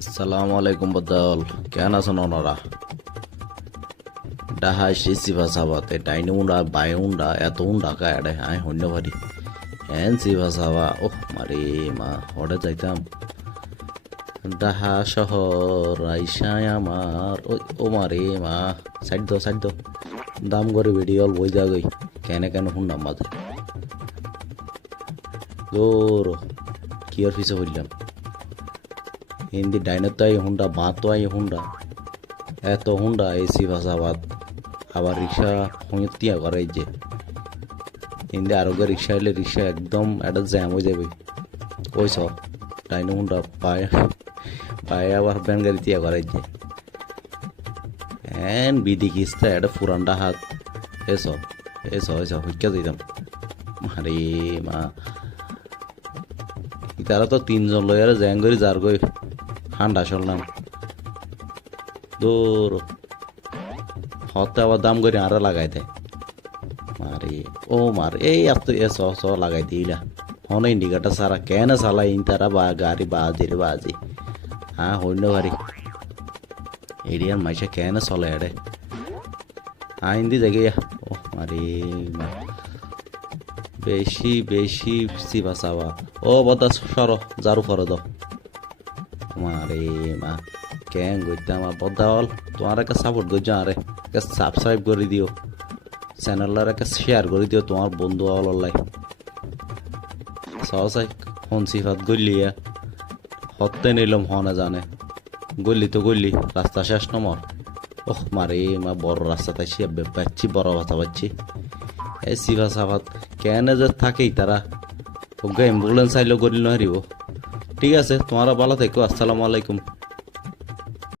আসসালামু আলাইকুম বদল কেন আছেন ওনারা ডাহা সিসিভা সাবাতে ডাইনে উন্ডা বাই উন্ডা এত উন্ডা কায়াডে আই হন্য ভারি হ্যান সিভা সাবা ওহ মারে মা হড়ে যাইতাম ডাহা শহর আইসায় আমার ও মারে মা সাইড দো দাম করে ভিডিও বই যা গই কেন কেন হুন্ডাম মাঝে দৌর কি আর পিছে হইলাম হিন্দি ডাইনের তো আই হুন্ডা বাঁ তো আই হুন্ডা এত হুন্ডা এসি ভাষাবাদ আবার রিক্সা হুঁতিয়া করে যে হিন্দি আরোগ্য রিক্সা এলে রিক্সা একদম একটা জ্যাম হয়ে যাবে ওইস ডাইনে হুন্ডা পায়ে পায়ে আবার ব্যান গাড়ি তিয়া করে যে এন বিধি কিস্তা একটা ফুরান্ডা হাত এস হইকা দিতাম মারে মা তারা তো তিনজন লয়ারে জ্যাং করি যার গই ঠান্ডা চললাম দূর হতে আবার দাম করে আরো লাগাই দেয় মারে ও মার এই আর তো এস লাগাই দিলা হন ইন্ডিকেটার সারা কেন চালাই তারা বা গাড়ি বাজি হ্যাঁ হইল ভারি এরিয়ার মাইসে কেন চলে এড়ে হ্যাঁ হিন্দি দেখে ও মারে বেশি সিবা চাওয়া ও বদা সর জারু ফর দাও মারে মা কেন গইতে আমার বদা হল তোমার একটা সাপোর্ট করছো আরে একটা সাবস্ক্রাইব করে দিও চ্যানেলের একটা শেয়ার করে দিও তোমার বন্ধু অলাই সহসাই হন সিফাত গলিয়া হতে নিলাম হনে জানে গলি তো গলি রাস্তা শেষ নম্বর ওহ মারে মা বড় রাস্তা তাই সে পাচ্ছি বড় ভাতা পাচ্ছি এই সিফা সাফাত কেন যে থাকেই তারা ওকে অ্যাম্বুলেন্স আইলেও করিল হারিব ঠিক আছে তোমারা ভালো থেকো আসসালামু আলাইকুম